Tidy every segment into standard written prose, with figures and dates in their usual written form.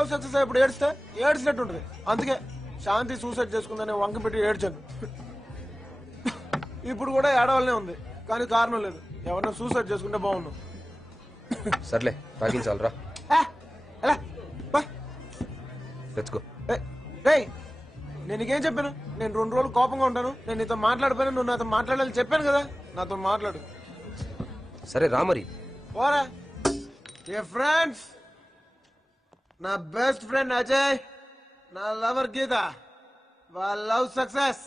Love success ఇప్పుడు ఏడిస్తే ఏడ్చినట్టు ఉంటుంది. అందుకే శాంతి సూసైడ్ చేసుకుందని వంక పెట్టి ఏడ్చాను. ఇప్పుడు కూడా ఏడవలనే ఉంది, కానీ కారణం లేదు. ఎవరన్నా సూసైడ్ చేసుకుంటే బాగుండు. సర్లే తాగించాలరా. నేను నీకేం చెప్పాను? నేను 2 రోజులు కోపంగా ఉంటాను, నేను నీతో మాట్లాడిపోయాను, నువ్వు నాతో మాట్లాడాలని చెప్పాను కదా. నాతో మాట్లాడు. సరే రా మరి. పోరా. ఏ ఫ్రెండ్స్, నా బెస్ట్ ఫ్రెండ్ అజయ్, నా లవర్ గీత, వాళ్ళ లవ్ సక్సెస్.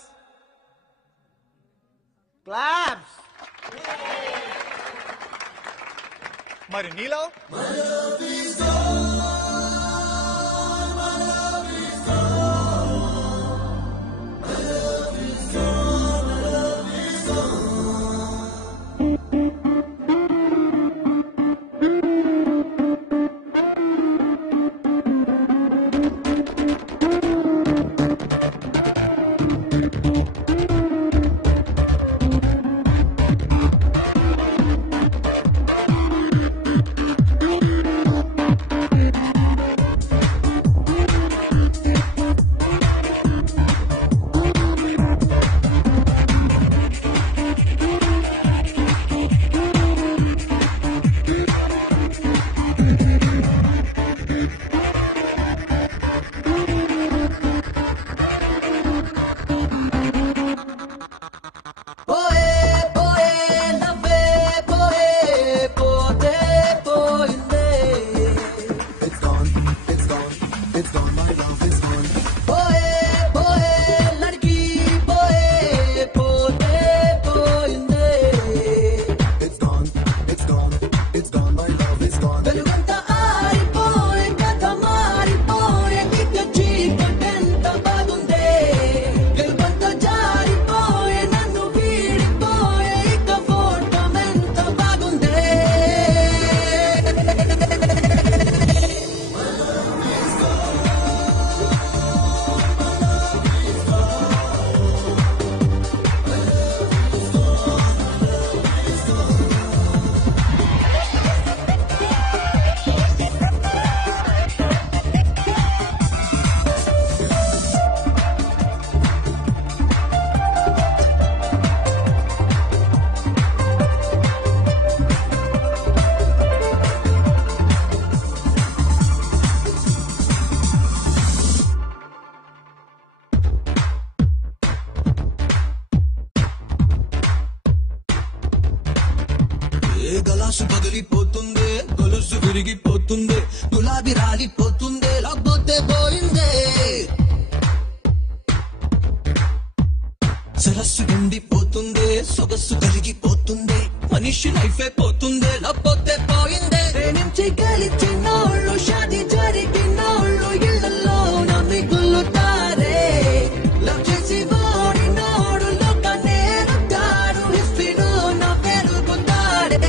క్లాప్స్. మరి నీలో గలాసు పగిలిపోతుందే, గొలుసు విరిగిపోతుందే, గులాబీ రాలిపోతుందే, లేకపోతే పోయిందే. సరస్సు ఎండిపోతుందే, సొగస్సు కరిగిపోతుందే, మనిషి లైఫే పోతుందే, లేకపోతే పోయిందే. ప్రేమించి గెలిచినోళ్ళు, షాది జరిగినోళ్ళు ఇళ్లలో నమ్మిగులుతారే. లవ్ చేసి ఓడినోడు లోకాన్నే రుద్దాడు, హిస్టరీలో నా పేరు పొందాడే.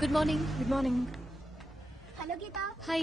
Good morning. Good morning. Hello, Geeta. Hi.